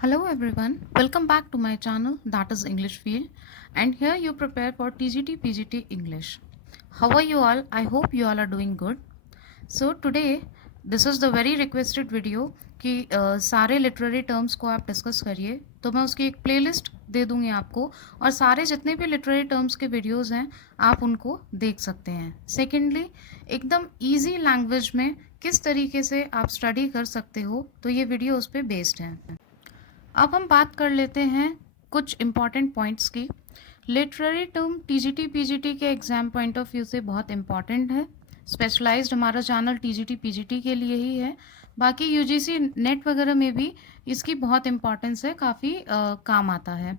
Hello everyone, welcome back to my channel that is English Field, and here you prepare for TGT PGT English. How are you all? I hope you all are doing good. So today this is the very requested video कि सारे literary terms को आप discuss करिए, तो मैं उसकी एक playlist दे दूंगी आपको और सारे जितने भी लिटरेरी टर्म्स के वीडियोस हैं आप उनको देख सकते हैं. सेकेंडली, एकदम इजी लैंग्वेज में किस तरीके से आप स्टडी कर सकते हो, तो ये वीडियो उस पर बेस्ड है. अब हम बात कर लेते हैं कुछ इम्पॉर्टेंट पॉइंट्स की. लिटरेरी टर्म टीजीटी पीजीटी के एग्जाम पॉइंट ऑफ व्यू से बहुत इम्पॉर्टेंट है. स्पेशलाइज्ड हमारा चैनल टीजीटी पीजीटी के लिए ही है. बाकी यूजीसी नेट वगैरह में भी इसकी बहुत इम्पॉर्टेंस है, काफ़ी काम आता है.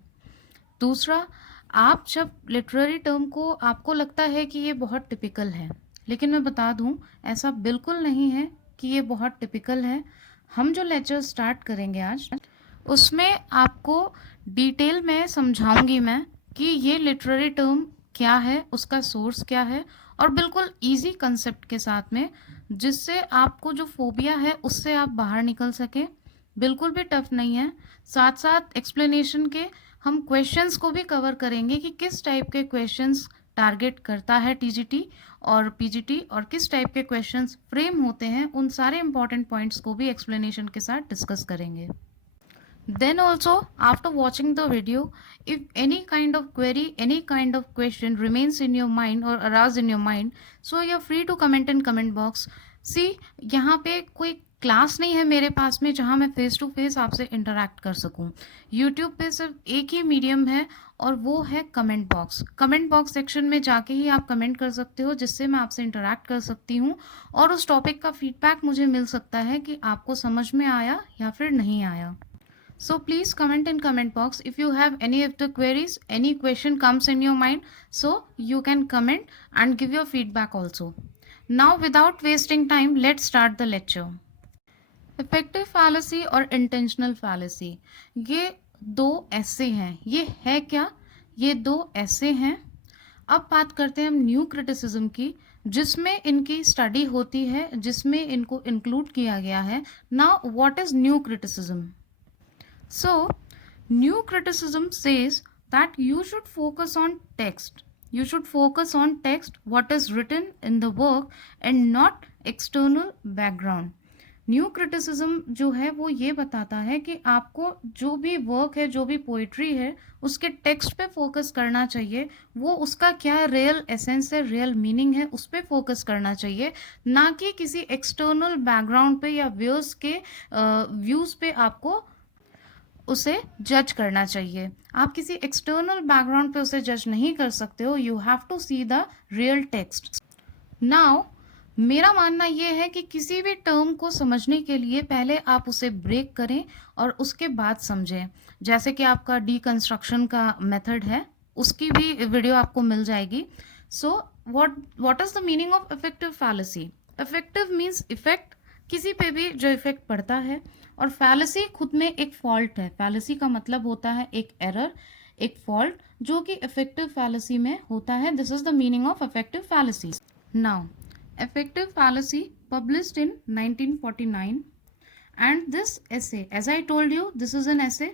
दूसरा, आप जब लिटरेरी टर्म को आपको लगता है कि ये बहुत टिपिकल है, लेकिन मैं बता दूं ऐसा बिल्कुल नहीं है कि ये बहुत टिपिकल है. हम जो लेक्चर स्टार्ट करेंगे आज उसमें आपको डिटेल में समझाऊंगी मैं कि ये लिटरेरी टर्म क्या है, उसका सोर्स क्या है, और बिल्कुल इजी कंसेप्ट के साथ में, जिससे आपको जो फोबिया है उससे आप बाहर निकल सकें. बिल्कुल भी टफ नहीं है. साथ साथ एक्सप्लेनेशन के हम क्वेश्चंस को भी कवर करेंगे कि किस टाइप के क्वेश्चंस टारगेट करता है टीजीटी और पीजीटी और किस टाइप के क्वेश्चंस फ्रेम होते हैं. उन सारे इंपॉर्टेंट पॉइंट्स को भी एक्सप्लेनेशन के साथ डिस्कस करेंगे. Then also, after watching the video, if any kind of query, any kind of question remains in your mind or arise in your mind, so you're free to comment in comment box. See, यहाँ पे कोई class नहीं है मेरे पास में जहाँ मैं face to face आपसे इंटरेक्ट कर सकूँ. यूट्यूब पे सिर्फ एक ही मीडियम है और वो है comment box. Comment box section में जाके ही आप कमेंट कर सकते हो, जिससे मैं आपसे इंटरेक्ट कर सकती हूँ और उस टॉपिक का फीडबैक मुझे मिल सकता है कि आपको समझ में आया या फिर नहीं आया. So please comment in comment box if you have any of the queries, any question comes in your mind, so you can comment and give your feedback also. Now without wasting time, let's start the lecture. Effective fallacy और intentional fallacy, ये दो ऐसे हैं. ये है क्या? ये दो ऐसे हैं. अब बात करते हैं हम न्यू क्रिटिसिज्म की, जिसमें इनकी स्टडी होती है, जिसमें इनको इंक्लूड किया गया है. Now what is new criticism? So, new criticism says that you should focus on text. You should focus on text, what is written in the work, and not external background. New criticism जो है वो ये बताता है कि आपको जो भी वर्क है, जो भी पोइट्री है, उसके टेक्स्ट पे फोकस करना चाहिए. वो उसका क्या रियल एसेंस है, रियल मीनिंग है, उस पर फोकस करना चाहिए, ना कि किसी एक्सटर्नल बैकग्राउंड पे या व्यूज़ के व्यूज़ पे आपको उसे जज करना चाहिए. आप किसी एक्सटर्नल बैकग्राउंड पे उसे जज नहीं कर सकते हो. You have to see the real text. Now मेरा मानना यह है कि किसी भी टर्म को समझने के लिए पहले आप उसे ब्रेक करें और उसके बाद समझें. जैसे कि आपका डीकंस्ट्रक्शन का मेथड है, उसकी भी वीडियो आपको मिल जाएगी. So what is the meaning of effective fallacy? Effective means effect, किसी पे भी जो इफेक्ट पड़ता है, और फैलेसी खुद में एक फॉल्ट है. फैलेसी का मतलब होता है एक एरर, एक फॉल्ट, जो कि इफेक्टिव फैलेसी में होता है. This is the meaning of effective fallacy. Now effective fallacy published in 1949, and this essay, as I told you, this is an essay.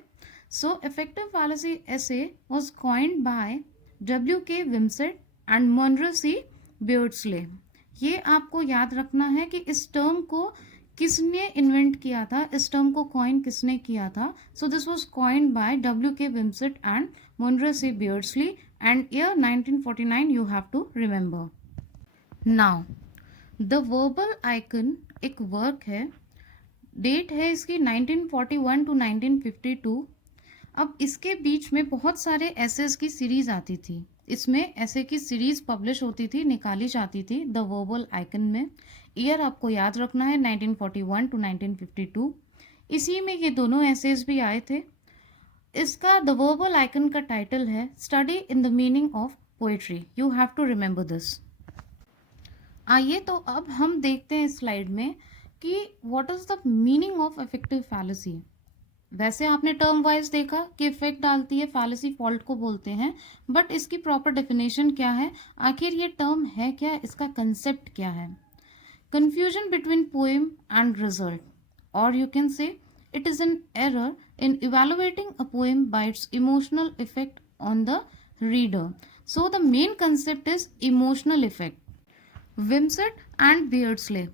So effective fallacy essay was coined by W.K. Wimsatt and Monroe C. Beardsley. ये आपको याद रखना है कि इस term को किसने invent किया था, इस टर्म को कॉइन किसने किया था. So this was coined bye W.K. Wimsatt and Monroe C. Beardsley, and year 1949 you have to remember. Now the verbal icon एक वर्क है. डेट है इसकी 1941 टू 1952. अब इसके बीच में बहुत सारे एसेस की सीरीज आती थी. इसमें ऐसे की सीरीज पब्लिश होती थी, निकाली जाती थी द वर्बल आइकन में. ईयर आपको याद रखना है 1941 टू 1952. इसी में ये दोनों एसेस भी आए थे. इसका द वर्बल आइकन का टाइटल है study in the meaning of poetry. You have to remember this. आइए तो अब हम देखते हैं स्लाइड में कि what is the meaning of effective fallacy. वैसे आपने टर्म वाइज देखा कि इफेक्ट डालती है, फैलेसी फॉल्ट को बोलते हैं, बट इसकी प्रॉपर डेफिनेशन क्या है, आखिर ये टर्म है क्या, इसका कंसेप्ट क्या है. Confusion between poem and result, और you can say it is an error in evaluating a poem by its emotional effect on the reader. So the main concept is emotional effect. Wimsatt and Beardsley,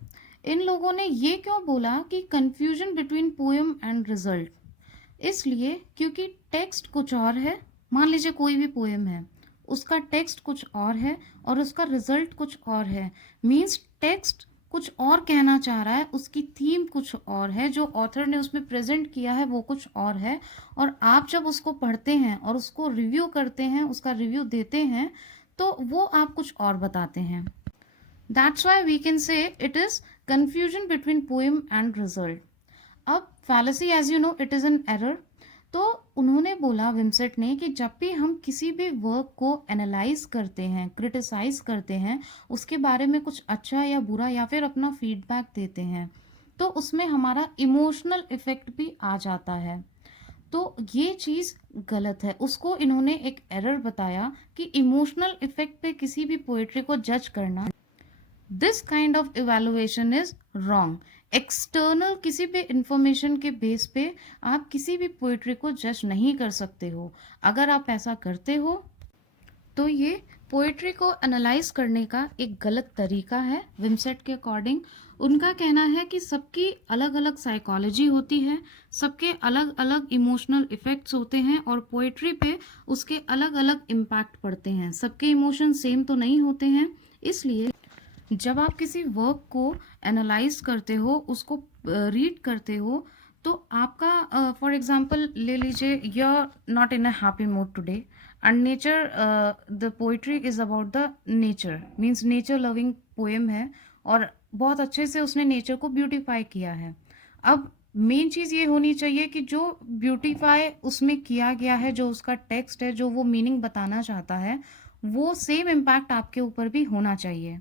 इन लोगों ने ये क्यों बोला कि confusion between poem and result? इसलिए क्योंकि text कुछ और है, मान लीजिए कोई भी पोएम है, उसका टेक्स्ट कुछ और है और उसका रिजल्ट कुछ और है। मीन्स टेक्स्ट कुछ और कहना चाह रहा है, उसकी थीम कुछ और है, जो ऑथर ने उसमें प्रेजेंट किया है वो कुछ और है, और आप जब उसको पढ़ते हैं और उसको रिव्यू करते हैं, उसका रिव्यू देते हैं, तो वो आप कुछ और बताते हैं। That's why we can say it is confusion between poem and result. अब fallacy as you know it is an error. तो उन्होंने बोला, विमसेट ने, कि जब भी हम किसी भी वर्क को एनालाइज करते हैं, क्रिटिसाइज करते हैं, उसके बारे में कुछ अच्छा या बुरा या फिर अपना फीडबैक देते हैं, तो उसमें हमारा इमोशनल इफेक्ट भी आ जाता है। तो ये चीज़ गलत है। उसको इन्होंने एक एरर बताया कि इमोशनल इफेक्ट पे किसी भी पोएट्री को जज करना, this kind of evaluation is wrong. External किसी भी इंफॉर्मेशन के बेस पे आप किसी भी पोइट्री को जज नहीं कर सकते हो। अगर आप ऐसा करते हो तो ये पोइट्री को एनालाइज करने का एक गलत तरीका है। विमसेट के अकॉर्डिंग उनका कहना है कि सबकी अलग अलग साइकोलॉजी होती है, सबके अलग अलग इमोशनल इफेक्ट्स होते हैं और पोइट्री पे उसके अलग अलग इम्पैक्ट पड़ते हैं। सबके इमोशन सेम तो नहीं होते हैं। इसलिए जब आप किसी वर्क को एनालाइज करते हो, उसको रीड करते हो, तो आपका फॉर एग्जांपल ले लीजिए, you are not in a happy mood today and nature, the poetry is about the nature, means nature loving poem है और बहुत अच्छे से उसने नेचर को ब्यूटीफाई किया है। अब मेन चीज़ ये होनी चाहिए कि जो ब्यूटीफाई उसमें किया गया है, जो उसका टेक्स्ट है, जो वो मीनिंग बताना चाहता है, वो सेम इम्पैक्ट आपके ऊपर भी होना चाहिए।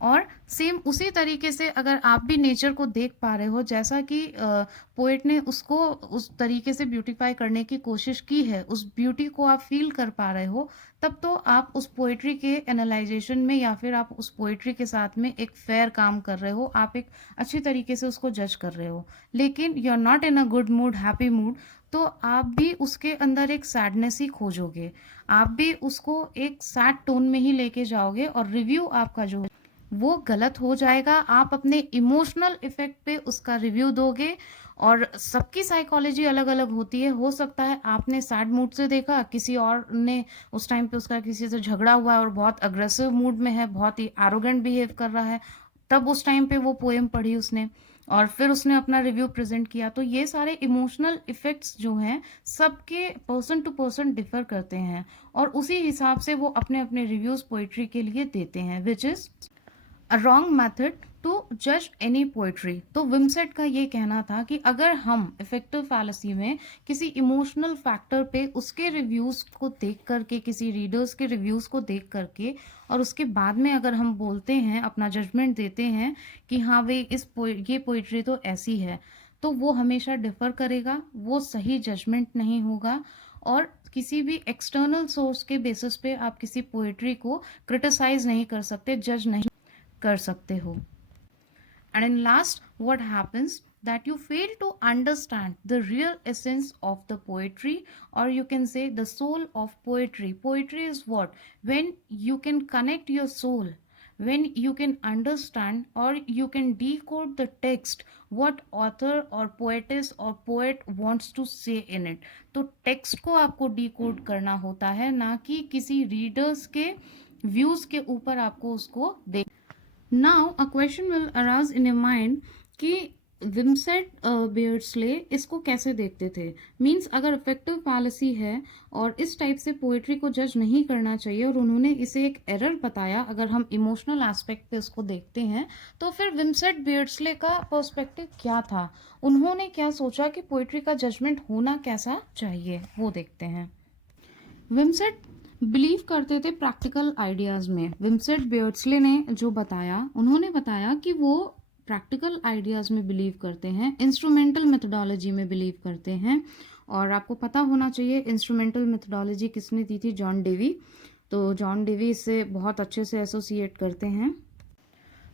और सेम उसी तरीके से अगर आप भी नेचर को देख पा रहे हो, जैसा कि पोएट ने उसको उस तरीके से ब्यूटीफाई करने की कोशिश की है, उस ब्यूटी को आप फील कर पा रहे हो, तब तो आप उस पोएट्री के एनालाइजेशन में या फिर आप उस पोएट्री के साथ में एक फेयर काम कर रहे हो, आप एक अच्छी तरीके से उसको जज कर रहे हो। लेकिन you are not in a good mood, happy mood, तो आप भी उसके अंदर एक सैडनेस ही खोजोगे, आप भी उसको एक सैड टोन में ही लेके जाओगे और रिव्यू आपका जो वो गलत हो जाएगा। आप अपने इमोशनल इफेक्ट पे उसका रिव्यू दोगे और सबकी साइकोलॉजी अलग अलग होती है। हो सकता है आपने सैड मूड से देखा, किसी और ने उस टाइम पे उसका किसी से झगड़ा हुआ है और बहुत अग्रेसिव मूड में है, बहुत ही एरोगेंट बिहेव कर रहा है, तब उस टाइम पे वो पोएम पढ़ी उसने और फिर उसने अपना रिव्यू प्रेजेंट किया। तो ये सारे इमोशनल इफेक्ट्स जो हैं सबके पर्सन टू पर्सन डिफर करते हैं और उसी हिसाब से वो अपने अपने रिव्यूज पोइट्री के लिए देते हैं, which is a wrong method to जज एनी पोइट्री। तो विमसेट का ये कहना था कि अगर हम इफेक्टिव फैलेसी में किसी इमोशनल फैक्टर पे उसके रिव्यूज़ को देख करके, किसी रीडर्स के रिव्यूज़ को देख करके और उसके बाद में अगर हम बोलते हैं, अपना जजमेंट देते हैं कि हाँ भाई ये पोइट्री तो ऐसी है, तो वो हमेशा डिफ़र करेगा, वो सही जजमेंट नहीं होगा और किसी भी एक्सटर्नल सोर्स के बेसिस पे आप किसी पोइट्री को क्रिटिसाइज नहीं कर सकते, जज नहीं कर सकते हो। And in last, what happens that you fail to understand the real essence of the poetry, or you can say the soul of poetry. Poetry is what? When you can connect your soul, when you can understand or you can decode the text, what author or poetess or poet wants to say in it. तो text को आपको decode करना होता है, ना कि किसी readers के व्यूज के ऊपर आपको उसको देख। Now a question will arise in your mind कि विमसेट बियर्डस्ले इसको कैसे देखते थे। मींस अगर इफेक्टिव फैलेसी है और इस टाइप से पोइट्री को जज नहीं करना चाहिए और उन्होंने इसे एक एरर बताया, अगर हम इमोशनल एस्पेक्ट पे उसको देखते हैं, तो फिर विमसेट बियर्डस्ले का पर्सपेक्टिव क्या था, उन्होंने क्या सोचा कि पोइट्री का जजमेंट होना कैसा चाहिए, वो देखते हैं। विमसेट बिलीव करते थे प्रैक्टिकल आइडियाज़ में। विमसेट बियर्डस्ले ने जो बताया, उन्होंने बताया कि वो प्रैक्टिकल आइडियाज़ में बिलीव करते हैं, इंस्ट्रूमेंटल मेथडोलॉजी में बिलीव करते हैं। और आपको पता होना चाहिए इंस्ट्रूमेंटल मेथडोलॉजी किसने दी थी? John Dewey. तो जॉन डेवी इससे बहुत अच्छे से एसोसिएट करते हैं।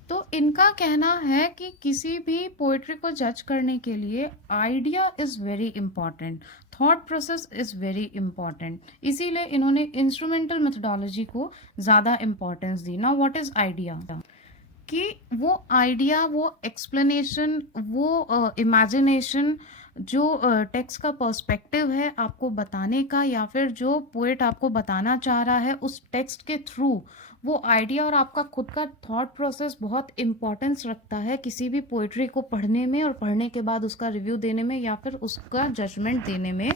तो इनका कहना है कि किसी भी पोइट्री को जज करने के लिए idea is very important, thought process is very important, इसीलिए इन्होंने इंस्ट्रूमेंटल मेथोडोलॉजी को ज़्यादा इम्पॉर्टेंस दी। ना व्हाट इज़ आइडिया, कि वो आइडिया, वो एक्सप्लेनेशन, वो इमेजिनेशन, जो टेक्स्ट का पर्सपेक्टिव है आपको बताने का, या फिर जो पोएट आपको बताना चाह रहा है उस टेक्स्ट के थ्रू, वो आइडिया और आपका खुद का थॉट प्रोसेस बहुत इम्पोर्टेंस रखता है किसी भी पोइट्री को पढ़ने में, और पढ़ने के बाद उसका रिव्यू देने में या फिर उसका जजमेंट देने में।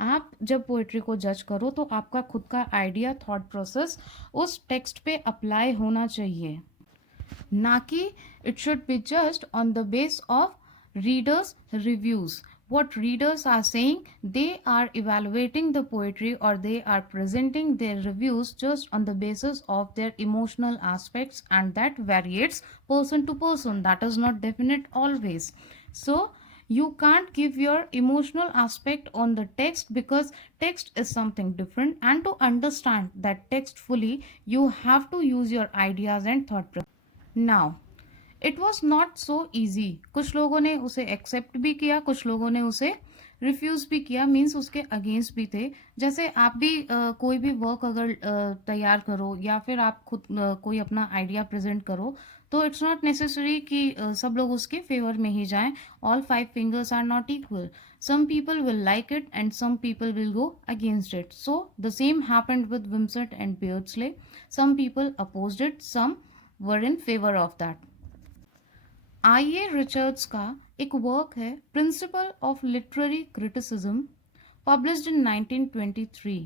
आप जब पोइट्री को जज करो तो आपका खुद का आइडिया, थॉट प्रोसेस उस टेक्स्ट पे अप्लाई होना चाहिए, ना कि it should be judged on the base of readers' reviews. What readers are saying, they are evaluating the poetry or they are presenting their reviews just on the basis of their emotional aspects, and that varies person to person. That is not definite always. So you can't give your emotional aspect on the text, because text is something different, and to understand that text fully you have to use your ideas and thought process. Now it was not so easy, कुछ लोगों ने उसे accept भी किया, कुछ लोगों ने उसे रिफ्यूज़ भी किया, मीन्स उसके अगेंस्ट भी थे। जैसे आप भी कोई भी वर्क अगर तैयार करो या फिर आप खुद कोई अपना आइडिया प्रेजेंट करो, तो इट्स नॉट नेसेसरी कि सब लोग उसके फेवर में ही जाएं। All 5 fingers are not equal, some people will like it and some people will go against it. So the same happened with Wimsatt and Beardsley. Some people opposed it, some were in favor of that. I.A. Richards का एक work है principle of literary criticism, published in 1923।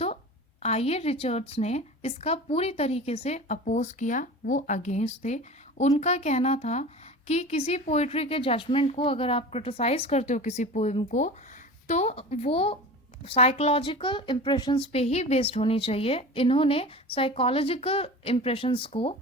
तो IA. Richards ने इसका पूरी तरीके से oppose किया, वो अगेंस्ट थे। उनका कहना था कि किसी पोइट्री के जजमेंट को अगर आप क्रिटिसाइज करते हो किसी पोएम को, तो वो साइकोलॉजिकल इम्प्रेशंस पे ही बेस्ड होनी चाहिए। इन्होंने साइकोलॉजिकल इम्प्रेशंस को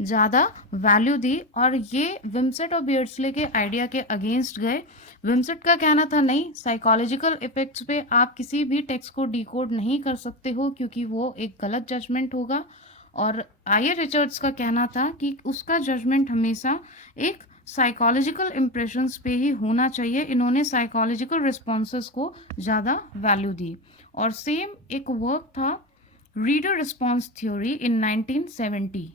ज़्यादा वैल्यू दी, और ये विमसेट और बियर्डस्ले के आइडिया के अगेंस्ट गए। विमसेट का कहना था नहीं, साइकोलॉजिकल इफेक्ट्स पे आप किसी भी टेक्स्ट को डिकोड नहीं कर सकते हो क्योंकि वो एक गलत जजमेंट होगा। और आई.ए. रिचर्ड्स का कहना था कि उसका जजमेंट हमेशा एक साइकोलॉजिकल इम्प्रेशंस पे ही होना चाहिए। इन्होंने साइकोलॉजिकल रिस्पॉन्सेस को ज़्यादा वैल्यू दी। और सेम एक वर्क था reader response theory in 1970।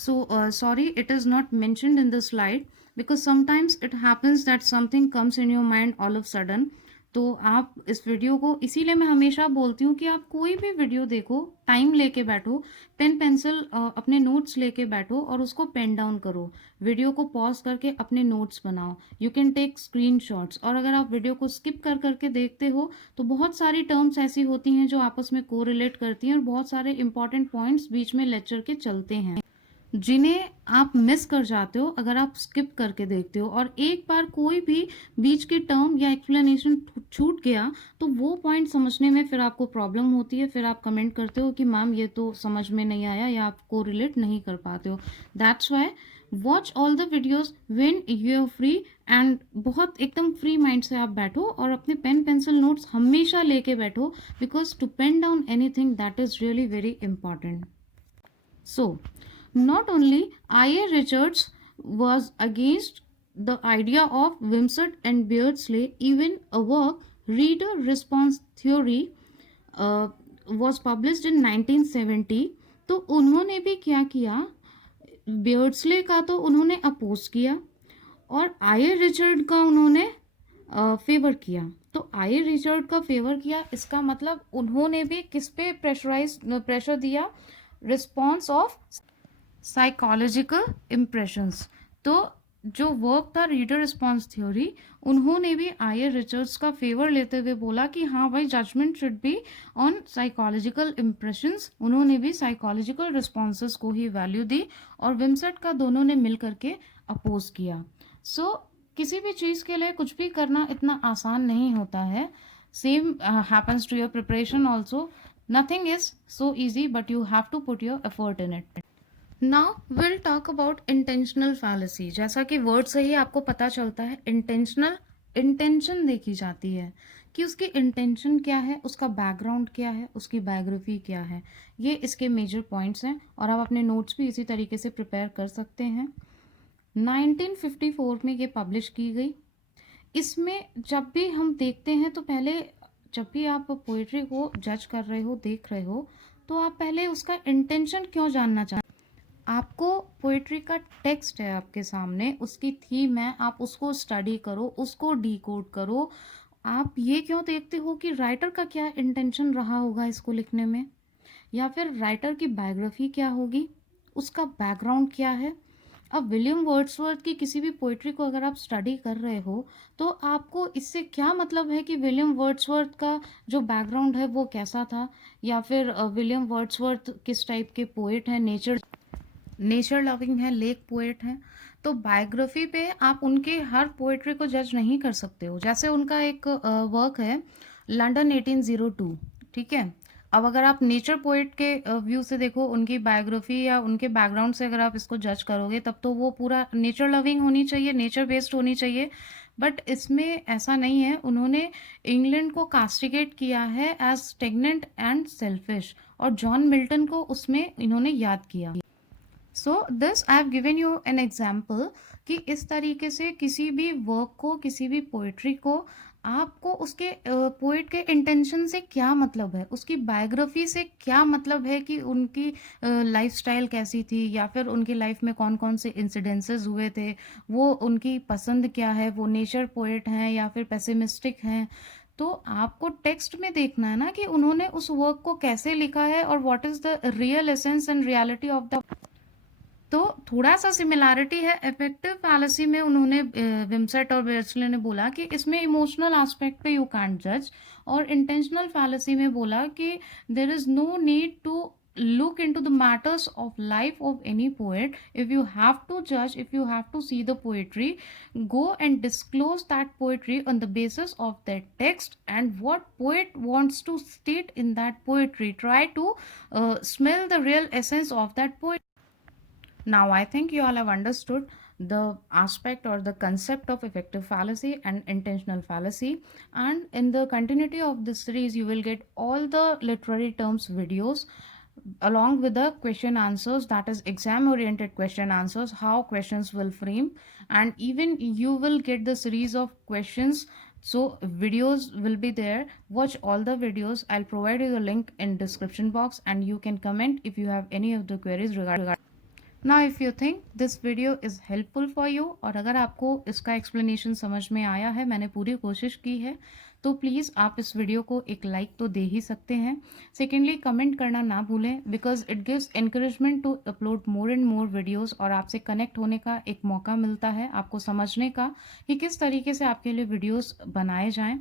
So sorry, it is not mentioned in the slide because sometimes it happens that something comes in your mind all of sudden. तो आप इस video को, इसीलिए मैं हमेशा बोलती हूँ कि आप कोई भी वीडियो देखो, टाइम लेके बैठो, पेन पेंसिल अपने नोट्स लेके बैठो और उसको पेन डाउन करो, वीडियो को पॉज करके अपने नोट्स बनाओ, यू कैन टेक स्क्रीनशॉट्स। और अगर आप वीडियो को स्किप कर करके देखते हो तो बहुत सारी टर्म्स ऐसी होती हैं जो आपस में कोरिलेट करती हैं, और बहुत सारे इंपॉर्टेंट पॉइंट्स बीच में लेक्चर के चलते हैं जिन्हें आप मिस कर जाते हो अगर आप स्किप करके देखते हो। और एक बार कोई भी बीच की टर्म या एक्सप्लेनेशन छूट गया तो वो पॉइंट समझने में फिर आपको प्रॉब्लम होती है, फिर आप कमेंट करते हो कि मैम ये तो समझ में नहीं आया, या आपको रिलेट नहीं कर पाते हो। That's why watch all the videos when you are free, and बहुत एकदम फ्री माइंड से आप बैठो और अपने पेन पेंसिल नोट्स हमेशा लेके बैठो, because to pen down anything that is really very important. So not only I.A. Richards was against the idea of Wimsatt and Beardsley, even a work, Reader Response Theory, was published in 1970. तो उन्होंने भी क्या किया, बियर्डस्ले का तो उन्होंने oppose किया और आई.ए. रिचर्ड का उन्होंने फेवर किया। तो आई.ए. रिचर्ड का फेवर किया, इसका मतलब उन्होंने भी किस पे प्रेशर दिया, रिस्पॉन्स ऑफ साइकोलॉजिकल इम्प्रेशंस। तो जो वर्क था रीडर रिस्पॉन्स थ्योरी, उन्होंने भी आई.ए. रिचर्ड्स का फेवर लेते हुए बोला कि हाँ भाई, judgment should be on psychological impressions. उन्होंने भी साइकोलॉजिकल रिस्पॉन्सेस को ही वैल्यू दी, और विमसेट का दोनों ने मिल करके अपोज किया। सो किसी भी चीज़ के लिए कुछ भी करना इतना आसान नहीं होता है। Same happens to your preparation also, nothing is so easy but you have to put your effort in it. Now will talk about intentional fallacy. जैसा कि वर्ड से ही आपको पता चलता है, इंटेंशनल इंटेंशन देखी जाती है कि उसकी इंटेंशन क्या है, उसका बैकग्राउंड क्या है, उसकी बायोग्राफी क्या है। ये इसके मेजर पॉइंट्स हैं और आप अपने नोट्स भी इसी तरीके से प्रिपेयर कर सकते हैं। 1954 में ये पब्लिश की गई। इसमें जब भी हम देखते हैं तो पहले जब भी आप पोइट्री को जज कर रहे हो, देख रहे हो, तो आप पहले उसका इंटेंशन क्यों जानना चाहते हैं। आपको पोइट्री का टेक्स्ट है आपके सामने, उसकी थीम है, आप उसको स्टडी करो, उसको डिकोड करो। आप ये क्यों देखते हो कि राइटर का क्या इंटेंशन रहा होगा इसको लिखने में, या फिर राइटर की बायोग्राफी क्या होगी, उसका बैकग्राउंड क्या है। अब विलियम वर्ड्सवर्थ की किसी भी पोइट्री को अगर आप स्टडी कर रहे हो तो आपको इससे क्या मतलब है कि विलियम वर्ड्सवर्थ का जो बैकग्राउंड है वो कैसा था, या फिर विलियम वर्ड्सवर्थ किस टाइप के पोएट हैं, नेचर नेचर लविंग है, लेक पोएट हैं। तो बायोग्राफी पे आप उनके हर पोएट्री को जज नहीं कर सकते हो। जैसे उनका एक वर्क है लंदन 1802, ठीक है। अब अगर आप नेचर पोएट के व्यू से देखो, उनकी बायोग्राफी या उनके बैकग्राउंड से अगर आप इसको जज करोगे तब तो वो पूरा नेचर लविंग होनी चाहिए, नेचर बेस्ड होनी चाहिए। बट इसमें ऐसा नहीं है। उन्होंने इंग्लैंड को कास्टिगेट किया है एज स्टेगनेंट एंड सेल्फिश, और जॉन मिल्टन को उसमें इन्होंने याद किया। So this I have given you an example कि इस तरीके से किसी भी वर्क को, किसी भी पोइट्री को, आपको उसके पोइट के इंटेंशन से क्या मतलब है, उसकी बायोग्राफी से क्या मतलब है कि उनकी लाइफस्टाइल कैसी थी, या फिर उनकी लाइफ में कौन कौन से इंसिडेंसेस हुए थे, वो उनकी पसंद क्या है, वो नेचर पोइट हैं या फिर पेसिमिस्टिक हैं। तो आपको टेक्स्ट में देखना है ना कि उन्होंने उस वर्क को कैसे लिखा है और what is the real essence and reality of the. तो थोड़ा सा सिमिलैरिटी है। इफेक्टिव फैलेसी में उन्होंने विमसेट और बेर्सले ने बोला कि इसमें इमोशनल एस्पेक्ट पे यू कैंट जज, और इंटेंशनल फैलेसी में बोला कि there is no need to look into the matters of life of any poet. If you have to judge, if you have to see the poetry, go and disclose that poetry on the basis of that text and what poet wants to state in that poetry. Try to smell the real essence of that poetry. Now, I think you all have understood the aspect or the concept of effective fallacy and intentional fallacy. And in the continuity of this series, you will get all the literary terms videos along with the question answers, that is exam oriented question answers, how questions will frame, and even you will get the series of questions. So videos will be there. Watch all the videos. I'll provide you the link in description box and you can comment if you have any of the queries regarding. Now if you think this video is helpful for you, और अगर आपको इसका explanation समझ में आया है, मैंने पूरी कोशिश की है, तो प्लीज़ आप इस वीडियो को एक लाइक तो दे ही सकते हैं। सेकेंडली कमेंट करना ना भूलें, because it gives encouragement to upload more and more videos, और आपसे कनेक्ट होने का एक मौका मिलता है, आपको समझने का कि किस तरीके से आपके लिए वीडियोज़ बनाए जाएँ।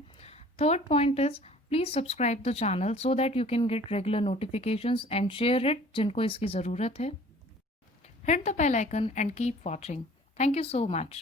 Third point is please subscribe the channel so that you can get regular notifications and share it जिनको इसकी ज़रूरत है. Hit the bell icon and keep watching. Thank you so much.